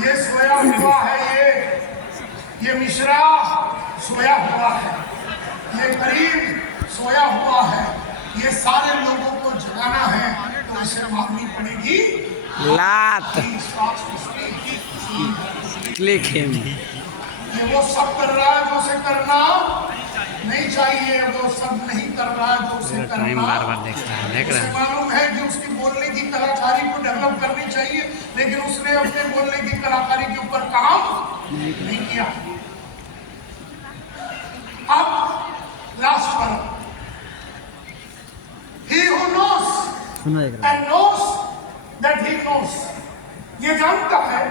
ये सोया हुआ है, ये मिश्रा सोया हुआ है, ये करीम सोया हुआ है, ये सारे लोगों को जगाना है तो इसे मारनी पड़ेगी लात। Click him. ये वो सब कर रहा है जो उसे करना नहीं चाहिए, वो सब नहीं कर रहा है जो उसे करना। बार बार देख रहा है, उसे मालूम है कि उसकी बोलने की कलाकारी को डेवलप करनी चाहिए, लेकिन उसने अपने बोलने की कलाकारी के ऊपर काम नहीं किया। अब लास्ट पर, he who knows and knows that he knows, ये जानता है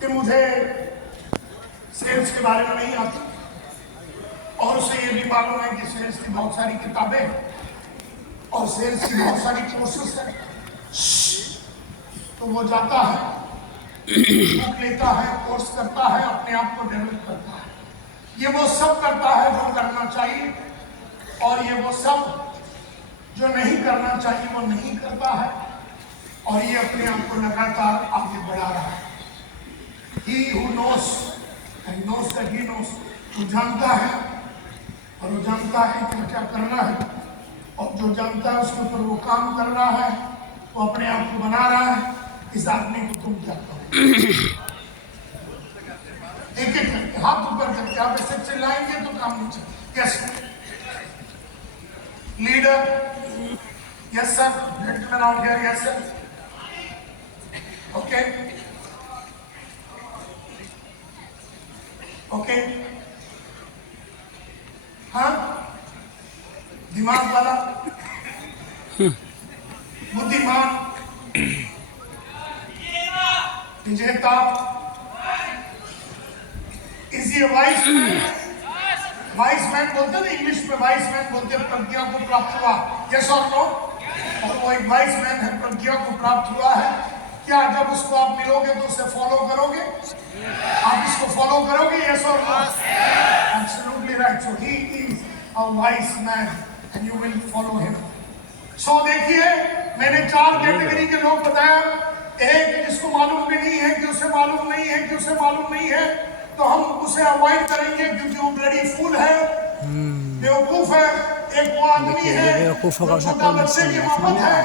कि मुझे सेल्स के बारे में नहीं आती, और उसे ये भी मालूम है कि सेल्स की बहुत सारी किताबें और सेल्स की बहुत सारी कोर्सेस है, तो वो जाता है, बुक लेता है, कोर्स करता है, अपने आप को डेवलप करता है। ये वो सब करता है जो करना चाहिए, और ये वो सब जो नहीं करना चाहिए वो नहीं करता है, और ये अपने आप को लगातार आगे बढ़ा रहा है। He who knows and knows that he knows, वो जानता है और वो जानता है कि क्या करना है, और जो जानता है उसके ऊपर वो काम कर रहा है, वो अपने आप को बना रहा है। इस आदमी को तुम क्या करो? एक एक करके हाथ ऊपर करके आप ऐसे चिल्लाएंगे तो काम नहीं चलेगा। Yes leader, yes sir, gentleman out here, yes sir, okay okay, हाँ, दिमाग वाला, बुद्धिमान, विजेता, इज ये वाइस मैन? वाइस मैन बोलते हैं ना इंग्लिश में, वाइस मैन बोलते हैं प्रज्ञा को प्राप्त हुआ, यस और नो? और वो एक वाइस मैन है, प्रज्ञा को प्राप्त हुआ है। क्या जब उसको आप मिलोगे तो उसे फॉलो करोगे? आप इसको फॉलो करोगे, यस और no? Absolutely right. So he is a wise man and you will follow him. So देखिए, मैंने 4 कैटेगरी के लोग बताया। एक जिसको मालूम भी नहीं है कि उसे मालूम नहीं है कि उसे मालूम नहीं है, तो हम उसे अवॉइड करेंगे क्योंकि वो ब्लडी फूल है, बेवकूफ है। एक वो आदमी है जो छोटा बच्चे की मोहब्बत है,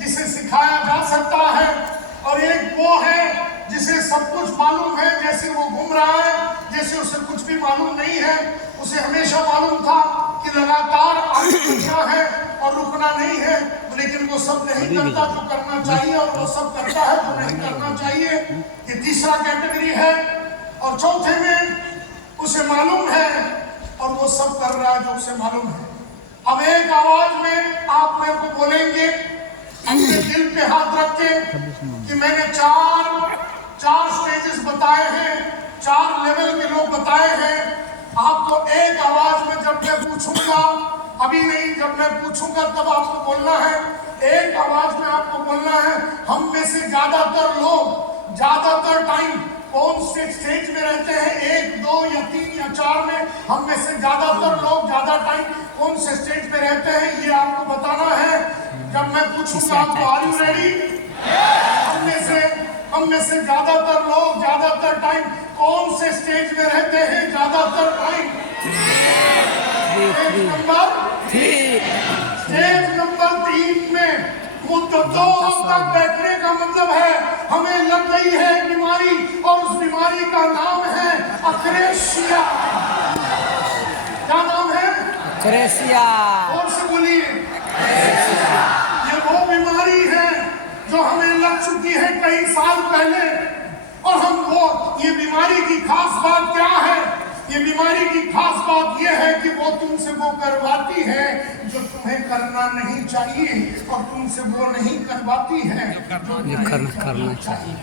जिसे सिखाया जा सकता है, और एक वो है जिसे सब कुछ मालूम है, जैसे वो घूम रहा है जैसे उसे कुछ भी मालूम नहीं है। उसे हमेशा मालूम था कि लगातार आगे बढ़ना है और रुकना नहीं है, लेकिन वो सब नहीं करता जो करना चाहिए, और वो सब करता है जो नहीं करना चाहिए। ये तीसरा कैटेगरी है। और चौथे में उसे मालूम है और वो सब कर रहा है जो उसे मालूम है। अब एक आवाज में आप मेरे को बोलेंगे, अपने दिल पे हाथ रख के, कि मैंने चार स्टेजेस बताए हैं, 4 लेवल के लोग बताए हैं। आपको एक आवाज में जब मैं पूछूंगा, अभी नहीं, जब मैं पूछूंगा तब आपको बोलना है। एक आवाज में आपको बोलना है। हम में से ज्यादातर लोग ज्यादातर टाइम कौन से स्टेज में रहते हैं? 1, 2 या 3 या 4 में। हम में से ज्यादातर लोग ज्यादा टाइम कौन से स्टेज में रहते हैं, ये आपको बताना है। जब मैं पूछूंगा आपको, आर यू रेडी? हम में से ज्यादातर लोग ज्यादातर टाइम कौन से स्टेज में रहते हैं? ज्यादातर टाइम स्टेज नंबर 3 में। मुद्दतों तक बैठने का मतलब है हमें लग गई है बीमारी, और उस बीमारी का नाम है अक्रेशिया। क्या नाम है? अक्रेशिया। और से बोलिए, ये वो बीमारी है जो हमें लग चुकी है कई साल पहले, और ये बीमारी की खास बात क्या है? ये बीमारी की खास बात यह है कि वो तुमसे वो करवाती है जो तुम्हें करना नहीं चाहिए, और तुमसे वो नहीं करवाती है जो तुम्हें करना चाहिए।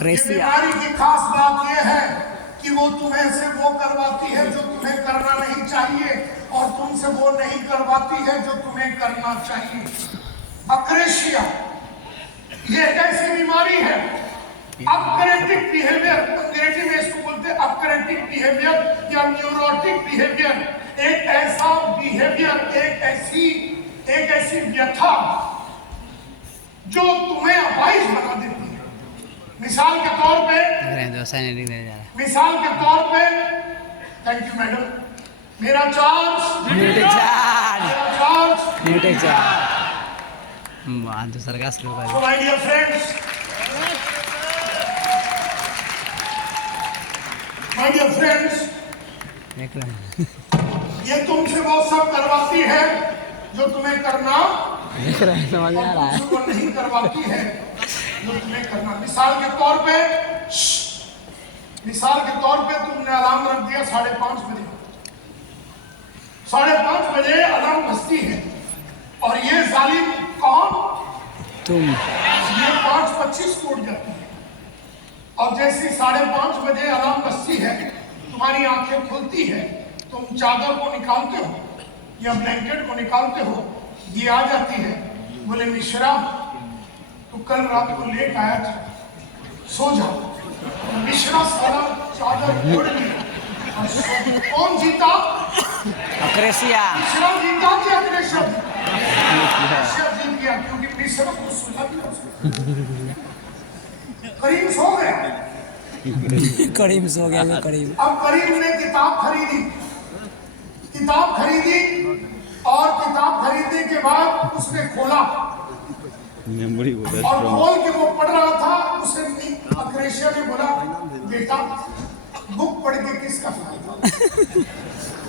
ये बीमारी की खास बात यह है कि वो तुम्हें से वो करवाती है जो तुम्हें करना नहीं चाहिए, और तुमसे वो नहीं करवाती है जो तुम्हें करना चाहिए। अक्रेशिया ये एक ऐसी बीमारी है, अपकरेटिव बिहेवियर, अंग्रेजी में इसको बोलते हैं अपकरेटिव बिहेवियर या न्यूरोटिक बिहेवियर। एक ऐसा बिहेवियर, एक ऐसी व्यथा जो तुम्हें अपाहिज बना देती है। मिसाल के तौर पे मिसाल के तौर पे, थैंक यू मैडम, मेरा चार्ज दूसरा का slow So my dear friends, ये तुमसे वो सब करवाती है जो तुम्हें करना समझ आ रहा है। वो नहीं करवाती है जो तुम्हें करना। मिसाल के तौर पे तुमने अलार्म रख दिया 5:30 बजे। 5:30 बजे अलार्म बजती है और ये जालिम कौन? तुम। ये 5:25 को उठ जाती है और जैसे 5:30 बजे अलार्म बजती है, तुम्हारी आंखें खुलती है, तुम चादर को निकालते हो या ब्लैंकेट को निकालते हो, ये आ जाती है, बोले मिश्रा तो कल रात को लेट आया था, सो जाओ। मिश्रा सारा चादर ओढ़ लिया और सो गया। कौन जीता? अक्रेसिया। मिश्रा जीता कि अक्रेसिया? अक्रेसिया जीत गया क्योंकि मिश्रा को सुला दिया उसने। करीम सो गया। करीम सो गया जो करीम। अब करीम ने किताब खरीदी और किताब खरीदने के बाद उसने खोला और खोल के वो पढ़ रहा था। उसे अक्रेशिया ने बोला, बेटा बुक पढ़ के किसका फायदा,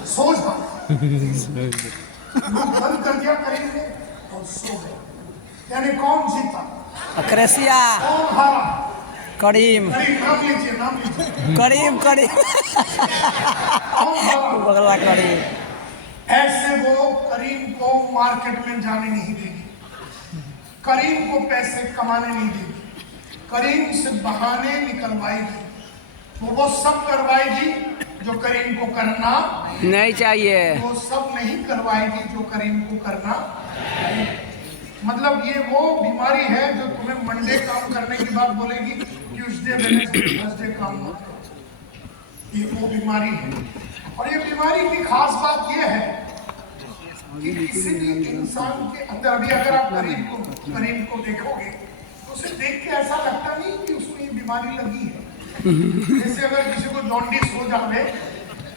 सो जा। बुक बंद कर दिया करीम ने और सो गया। यानी कौन जीता? अक्रेसिया। कौन हारा? करीम। नाम लीजिए। करीम बगला करीम। ऐसे वो करीम को मार्केट में जाने नहीं देगी, करीम को पैसे कमाने नहीं देगी, करीम से बहाने निकलवाएगी, वो सब करवाएगी जो करीम को करना नहीं चाहिए, वो सब नहीं करवाएगी जो करीम को करना। मतलब ये वो बीमारी है जो तुम्हें मंडे काम करने के बाद बोलेगी ट्यूसडे वेडनेसडे थर्सडे काम मत करो। ये वो बीमारी है। और ये बीमारी की खास बात ये है कि किसी भी इंसान के अंदर, अभी अगर आप करीम को देखोगे तो उसे देख के ऐसा लगता नहीं कि उसको ये बीमारी लगी है। जैसे अगर किसी को जॉन्डिस हो जाए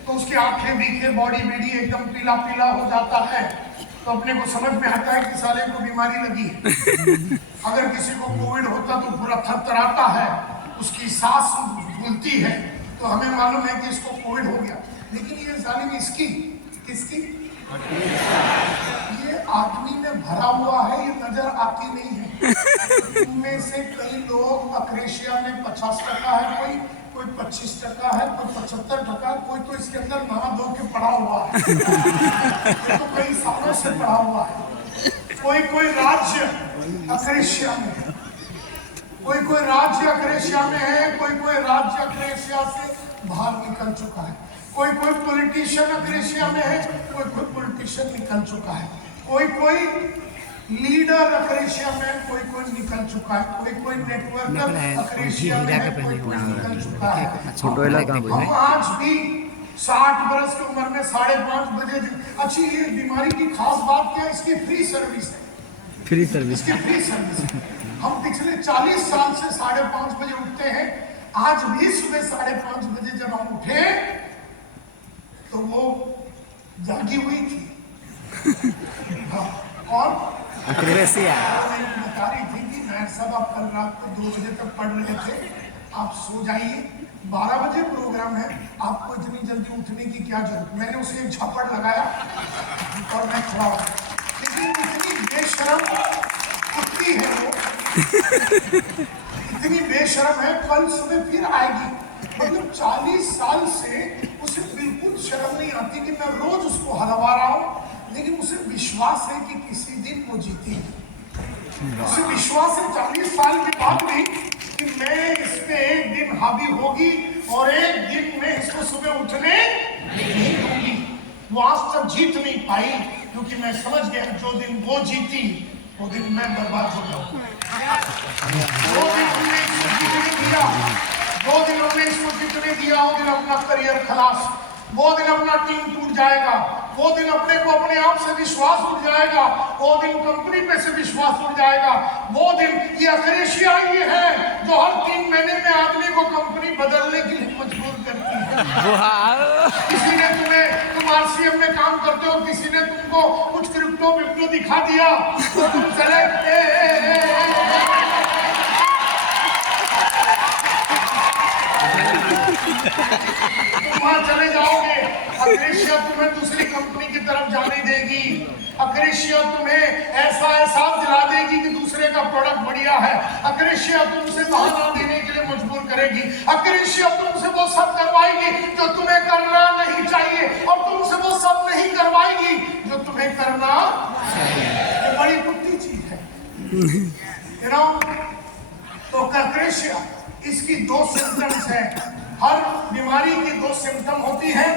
तो उसकी आंखें बीखे, बॉडी बीडी एकदम पीला पीला हो जाता है, तो अपने को समझ में आता है कि साले को बीमारी लगी है। अगर किसी को कोविड होता तो पूरा थरथराता है, उसकी सांस फूलती है, तो हमें मालूम है कि इसको कोविड हो गया। लेकिन ये जालिम किसकी ये आदमी में भरा हुआ है, ये नजर आती नहीं है। इनमें से कई लोग अक्रेशिया में 50% है, कोई 25% है, कोई 75%, कोई तो इसके अंदर नहा धो के पड़ा हुआ है, तो कई सालों से पड़ा हुआ है। कोई राज्य अक्रेशिया में है, कोई राज्य अक्रेशिया में है, कोई राज्य अक्रेशिया से बाहर निकल चुका है, कोई पॉलिटिशियन अक्रेशिया में है, कोई पॉलिटिशियन निकल चुका है, कोई लीडर अक्रेशिया में, कोई निकल चुका है, कोई नेटवर्कर अक्रेशिया में है, कोई निकल चुका है। हम आज भी 60 बरस की उम्र में 5:30 बजे। अच्छी ये बीमारी की खास बात क्या है? इसकी फ्री सर्विस है। इसकी फ्री सर्विस है। हम पिछले 40 साल से 5:30 बजे उठते हैं। आज भी सुबह 5:30 बजे जब हम उठे तो वो जागी हुई थी। हाँ, और अक्रेसिया बता रही थी कि मैं सब आप कल रात को 2 बजे तक पढ़ रहे थे, आप सो जाइए, 12 बजे प्रोग्राम है, आपको इतनी जल्दी उठने की क्या जरूरत। मैंने उसे एक झपड़ लगाया और मैं खड़ा हो गया। लेकिन इतनी बेशरम कुत्ती है वो, इतनी बेशरम है, कल सुबह फिर आएगी। मतलब 40 साल से उसे बिल्कुल शर्म नहीं आती कि मैं रोज उसको हलवा रहा हूँ, लेकिन उसे विश्वास है कि किसी दिन वो जीतेगी। उसे विश्वास है 40 साल के बाद भी कि मैं इस पे एक दिन हावी होगी और एक दिन मैं इसको सुबह उठने नहीं दूंगी। वो आज तक जीत नहीं पाई क्योंकि मैं समझ गया जो दिन वो जीती वो दिन मैं बर्बाद हो जाऊँ। 2 दिन हमने इसको जीतने दिया, 2 दिन हमने इसको जीतने दिया, वो दिन अपना करियर खलास, वो दिन अपना टीम टूट जाएगा। वो दिन अपने को अपने आप से विश्वास उठ जाएगा, वो दिन कंपनी पे से विश्वास उठ जाएगा। वो दिन ये अक्रेशिया ही है जो हर 3 महीने में आदमी को कंपनी बदलने के लिए मजबूर करती है। वाह, किसी ने तुम आरसीएम में काम करते हो, किसी ने तुमको कुछ क्रिप्टो विप्टो दिखा दिया तो तुम चले वहां चले जाओगे। अक्रेशिया तुम्हें दूसरी कंपनी की तरफ जाने देगी। अक्रेशिया तुम्हें ऐसा एहसास दिला देगी कि दूसरे का प्रोडक्ट बढ़िया है। अक्रेशिया तुमसे बहाना देने के लिए मजबूर करेगी। अक्रेशिया तुमसे वो सब करवाएगी जो तुम्हें करना नहीं चाहिए, और तुमसे वो सब नहीं करवाएगी जो तुम्हें करना चाहिए। ये बड़ी कुत्ती चीज है। तो अक्रेशिया, इसकी 2 सिम्टम्स है। हर बीमारी की 2 सिम्टम होती है,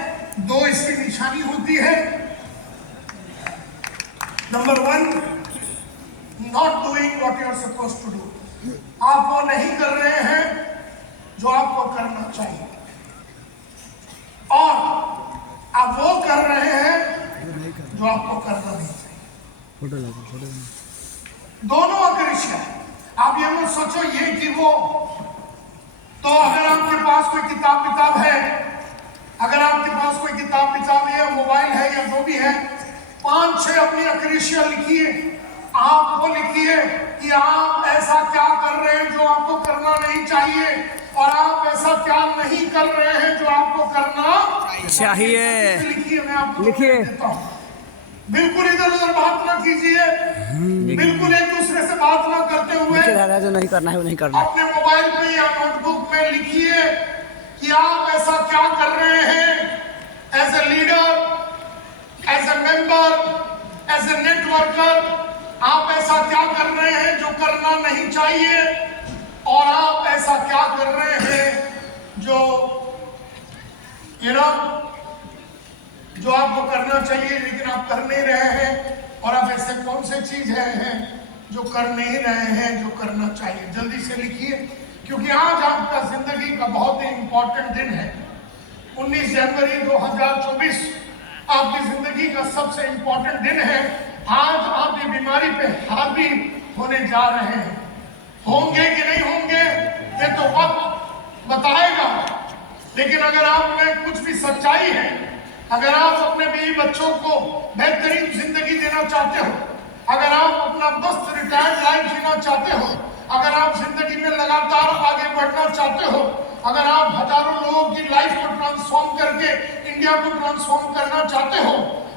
2 इसकी निशानी होती है। Number 1, not doing what you are supposed to do. आप वो नहीं कर रहे हैं जो आपको करना चाहिए, और आप वो कर रहे हैं जो आपको करना नहीं चाहिए। दोनों अक्रेशिया है। आप ये मत सोचो ये कि वो। तो अगर आपके पास कोई किताब है, अगर आपके पास कोई किताब है या मोबाइल है या जो भी है, 5-6 अपनी अक्रेशिया लिखिए। आप वो लिखिए कि आप ऐसा क्या कर रहे हैं जो आपको करना नहीं चाहिए, और आप ऐसा क्या नहीं कर रहे हैं जो आपको करना चाहिए। लिखिए। मैं आपको लिखिए। देता हूं। बिल्कुल इधर उधर बात ना कीजिए, बिल्कुल एक दूसरे से बात ना करते हुए जो नहीं करना है वो नहीं करना। अपने मोबाइल पे या नोटबुक में लिखिए कि आप ऐसा क्या कर रहे हैं as a leader, as a member, as a networker. आप ऐसा क्या कर रहे हैं जो करना नहीं चाहिए, और आप ऐसा क्या कर रहे हैं जो जो आपको करना चाहिए लेकिन आप कर नहीं रहे हैं, और आप ऐसे कौन से चीज हैं जो कर नहीं रहे हैं जो करना चाहिए। जल्दी से लिखिए, क्योंकि आज आपका जिंदगी का बहुत ही इंपॉर्टेंट दिन है। 19 जनवरी 2024 आपकी जिंदगी का सबसे इंपॉर्टेंट दिन है। आज आप ये बीमारी पे हावी होने जा रहे हैं। होंगे कि नहीं होंगे ये तो वक्त बताएगा, लेकिन अगर आप में कुछ भी सच्चाई है, अगर आप अपने बीवी बच्चों को बेहतरीन जिंदगी देना चाहते हो, अगर आप अपना मस्त रिटायर्ड लाइफ जीना चाहते हो, अगर आप जिंदगी में लगातार आगे बढ़ना चाहते हो, अगर आप हजारों लोगों की लाइफ को ट्रांसफॉर्म करके इंडिया को ट्रांसफॉर्म करना चाहते हो,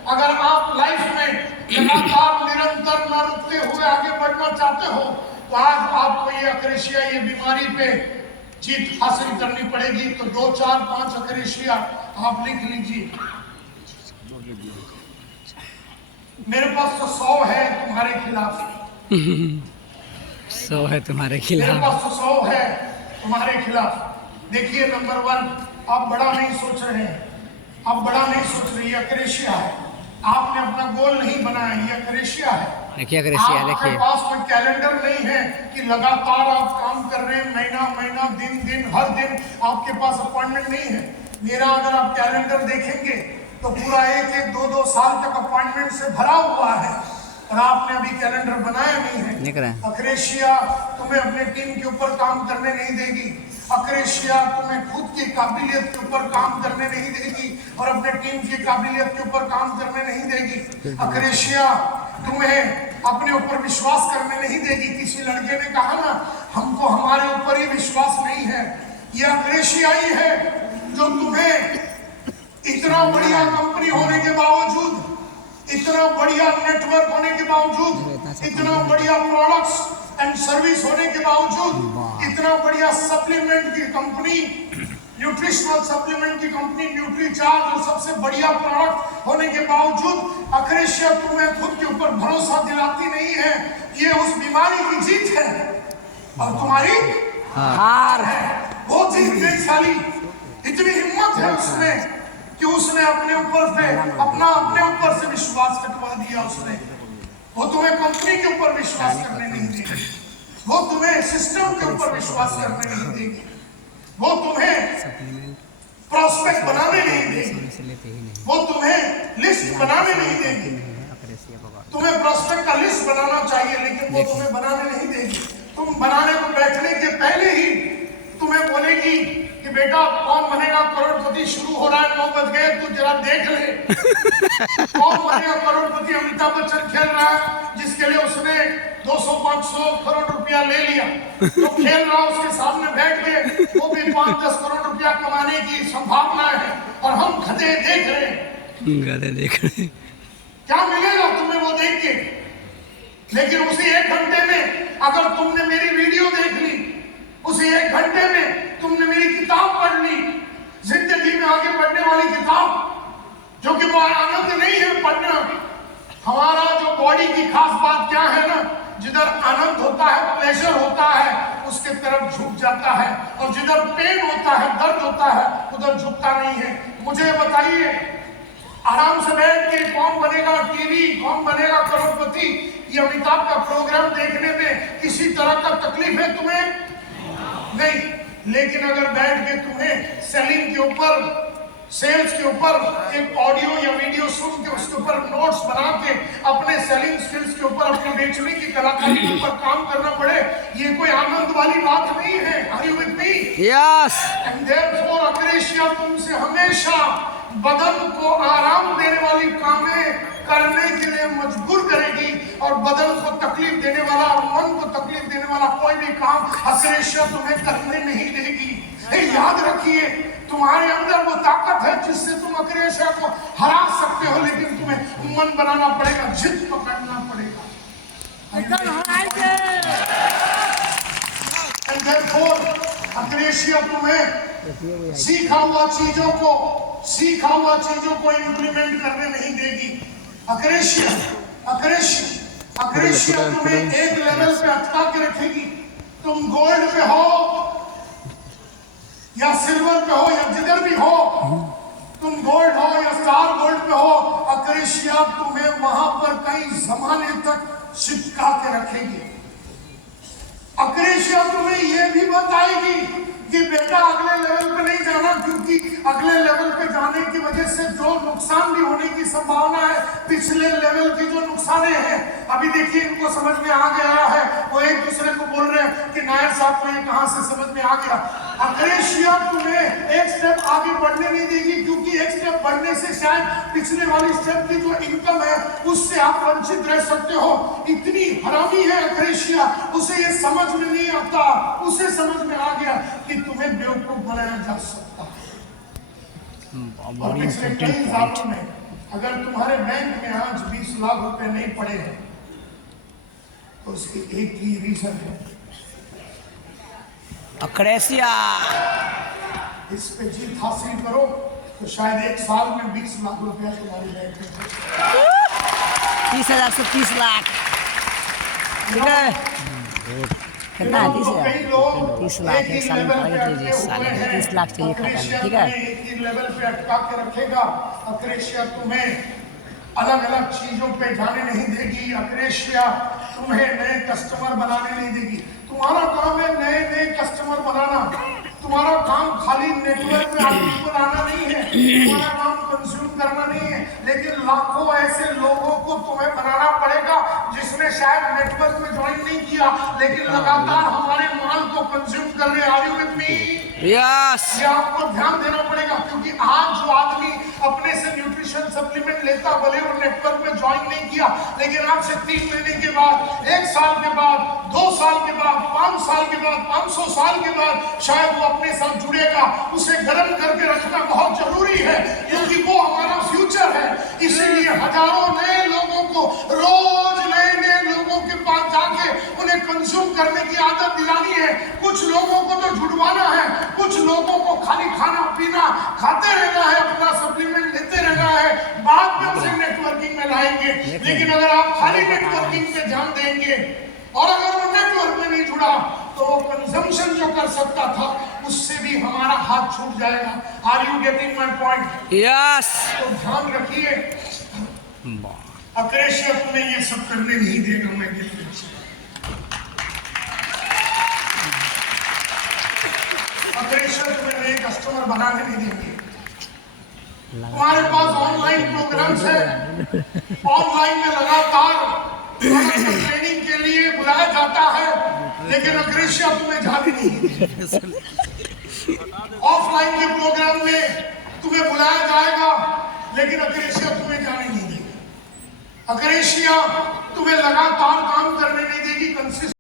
अगर आप लाइफ में लगातार निरंतर न रुकते हुए आगे बढ़ना चाहते हो, तो आज आपको ये अक्रेशिया, ये बीमारी पे जीत हासिल करनी पड़ेगी। तो 2, 4, 5 अक्रेशिया आप लिख लीजिए। मेरे पास तो 100 है तुम्हारे खिलाफ। 100 है तुम्हारे मेरे खिलाफ। पास तो 100 है तुम्हारे खिलाफ। देखिए, नंबर 1, आप बड़ा नहीं सोच रहे हैं, आप बड़ा नहीं सोच रहे। ये अक्रेशिया है। आपने अपना गोल नहीं बनाया, ये अक्रेशिया है। देखिए अक्रेशिया, आपके देखिए। पास कोई कैलेंडर नहीं है कि लगातार आप काम कर रहे हैं, महीना दिन हर दिन आपके पास अपॉइंटमेंट नहीं है। मेरा अगर आप कैलेंडर देखेंगे तो पूरा 1-1, 2-2 साल तक अपॉइंटमेंट से भरा हुआ है, और आपने अभी कैलेंडर बनाया नहीं है। अक्रेशिया तुम्हें अपने टीम के ऊपर काम करने नहीं देगी। अक्रेशिया तुम्हें खुद की काबिलियत के ऊपर काम करने नहीं देगी, और अपने टीम की काबिलियत के ऊपर काम करने नहीं देगी। अक्रेशिया तुम्हें अपने ऊपर विश्वास करने नहीं देगी। किसी लड़के ने कहा ना, हमको हमारे ऊपर ही विश्वास नहीं है। ये अक्रेशिया ही है जो तुम्हें इतना बढ़िया कंपनी होने के बावजूद, इतना बढ़िया नेटवर्क होने के बावजूद, इतना बढ़िया प्रोडक्ट्स एंड सर्विस होने के बावजूद, इतना बढ़िया सप्लीमेंट की कंपनी, न्यूट्रिशनल सप्लीमेंट की कंपनी न्यूट्रीचार्ज, और सबसे बढ़िया प्रोडक्ट होने के बावजूद अक्रेशिया तुम्हें खुद के ऊपर भरोसा दिलाती नहीं है। ये उस बीमारी की जीत है, और तुम्हारी हार है। वो जीत गई साली। इतनी हिम्मत है उसमें कि उसने अपने ऊपर से विश्वास हटवा दिया। वो तुम्हें कंपनी के ऊपर विश्वास करने नहीं देगी, वो तुम्हें सिस्टम के ऊपर विश्वास करने नहीं देगी, वो तुम्हें प्रॉस्पेक्ट बनाने नहीं देगी, से लेते ही नहीं। वो तुम्हें लिस्ट बनाने नहीं देगी। अक्रेसिया पकड़। तुम्हें प्रॉस्पेक्ट का लिस्ट बनाना चाहिए, लेकिन वो तुम्हें बनाने नहीं देगी। तुम बनाने को बैठने के पहले ही तुम्हें बोलेगी कि बेटा कौन बनेगा करोड़पति शुरू हो रहा है, 9 बज गए, तू जरा देख ले। कौन बनेगा करोड़पति, अमिताभ बच्चन खेल रहा है, जिसके लिए उसने 200-500 करोड़ रुपया ले लिया, तो खेल रहा उसके सामने बैठ के, वो भी 5-10 करोड़ रुपया कमाने की संभावना है, और हम गधे देख रहे हैं। गधे देख रहे। क्या मिलेगा तुम्हें वो देख के? लेकिन उसी 1 घंटे में अगर तुमने मेरी वीडियो देख ली, उसी 1 घंटे में तुमने मेरी किताब पढ़ ली, जिंदगी में आगे बढ़ने वाली किताब, जो कि वो आनंद नहीं है पढ़ना। हमारा जो बॉडी की खास बात क्या है ना, जिधर आनंद होता है, प्लेजर होता है, उसके तरफ झुक जाता है, और जिधर पेन होता है, दर्द होता है, उधर झुकता नहीं है। मुझे बताइए, आराम से बैठ के कौन बनेगा टीवी, कौन बनेगा करोड़पति, ये अमिताभ का प्रोग्राम देखने में किसी तरह का तकलीफ है तुम्हें? नहीं। लेकिन अगर बैठ के तुम्हें सेलिंग के ऊपर, सेल्स के ऊपर एक ऑडियो या वीडियो सुन के उसके ऊपर नोट्स बना के अपने सेलिंग स्किल्स के ऊपर, अपने बेचने की कलाकारी के ऊपर काम करना पड़े, ये कोई आनंद वाली बात नहीं है। Are you with me? Yes. And therefore अक्रेशिया तुमसे हमेशा बदन को आराम देने वाली कामें करने के लिए मजबूर करेगी, और बदन को तकलीफ देने वाला और मन को तकलीफ देने वाला कोई भी काम अक्रेशिया तुम्हें करने नहीं देगी। याद रखिए, तुम्हारे अंदर वो ताकत है जिससे तुम अक्रेशिया को हरा सकते हो, लेकिन तुम्हें मन बनाना पड़ेगा, जिद पकड़ना पड़ेगा। And therefore अक्रेशिया तुम्हें सीखा हुआ चीजों को इंप्लीमेंट करने नहीं देगी। अक्रेशिया तुम्हें एक लेवल पे अटका के रखेगी। तुम गोल्ड पे हो या सिल्वर पे हो या जिधर भी हो, तुम गोल्ड हो या स्टार गोल्ड पे हो, अक्रेशिया तुम्हें वहां पर कई जमाने तक चिपका के रखेगी। अक्रेशिया तुम्हें यह भी बताएगी कि बेटा अगले लेवल पे नहीं जाना, क्योंकि अगले लेवल पे जाने की वजह से जो नुकसान भी होने की संभावना है, पिछले लेवल की जो नुकसाने हैं, अभी देखिए इनको समझ में आ गया है। वो एक दूसरे को बोल रहे हैं कि नायर साहब को ये कहां से समझ में आ गया। अक्रेशिया तुम्हें एक स्टेप आगे बढ़ने नहीं देगी, क्योंकि एक स्टेप बढ़ने से शायद पिछले वाली स्टेप की जो इनकम है उससे आप वंचित रह सकते हो। इतनी हरामी है अक्रेशिया, उसे ये समझ में नहीं आता। उसे समझ में आ गया कि तुम्हें बेवकूफ बनाया जा सकता है। और पिछले कई सालों में अगर तुम्हारे बैंक में आज 20 लाख रुपए नहीं पड़े हैं, तो उसकी एक ही रीजन है, अक्रेशिया। इस पे जीत हासिल करो तो शायद 1 साल में 20 लाख रुपया तुम्हारी बैंक में 30,000 से 30 लाख। ठीक है, कितना है? 30 लाख 1 साल में पड़ेगा। दीजिए साल में 30 लाख चाहिए खाता में। ठीक है, एक ही लेवल पे अटका के रखेगा। अक्रेशिया तुम्हें अलग अलग चीजों पे जाने नहीं देगी। अक्रेशिया तुम्हें नए कस्टमर बनाने नहीं देगी। तुम्हारा काम है नए नए कस्टमर बनाना। तुम्हारा काम खाली नेटवर्क में आदमी को लाना नहीं है, तुम्हारा काम कंज्यूम करना नहीं है, लेकिन लाखों ऐसे लोगों को तुम्हें बनाना पड़ेगा जिसने शायद नेटवर्क में ज्वाइन नहीं किया, लेकिन लगातार हमारे माल को कंज्यूम कर रहे। Are you with me? Yes. ये आपको ध्यान देना पड़ेगा, क्योंकि आज जो आदमी अपने से न्यूट्रिशन सप्लीमेंट लेता, भले वो नेटवर्क में ज्वाइन नहीं किया, लेकिन आज से 3 महीने के बाद, 1 साल के बाद, 2 साल के बाद, 5 साल के बाद, 500 साल के बाद शायद वो अपने साथ जुड़ेगा। उसे गर्म करके रखना बहुत जरूरी है, क्योंकि वो हमारा फ्यूचर है। इसीलिए हजारों नए लोगों को रोज नए लोगों के पास जाके उन्हें कंज्यूम करने की आदत दिलानी है। कुछ लोगों को तो जुड़वाना है, कुछ लोगों को खाली खाना पीना खाते रहना है, अपना सप्लीमेंट लेते रहना है, बाद में उसे नेटवर्किंग में लाएंगे। लेकिन अगर आप खाली नेटवर्किंग पे ध्यान देंगे और अगर वो नेटवर्क में नहीं जुड़ा, तो कंजम्पशन जो कर सकता था उससे भी हमारा हाथ छूट जाएगा। Are you getting my point? Yes. तो ध्यान रखिए, अक्रेशिया तुम्हें ये सब करने नहीं देगा। मैं अक्रेशिया तुम्हें नए कस्टमर बनाने नहीं देंगे। तुम्हारे पास ऑनलाइन प्रोग्राम्स है, ऑनलाइन में लगातार ट्रेनिंग के लिए बुलाया जाता है, लेकिन अग्रेसिया तुम्हें जाने नहीं देगी। ऑफलाइन के प्रोग्राम में तुम्हें बुलाया जाएगा, लेकिन अग्रेसिया तुम्हें जाने नहीं देगी। अग्रेसिया तुम्हें लगातार काम करने नहीं देगी, कंसिस्टेंट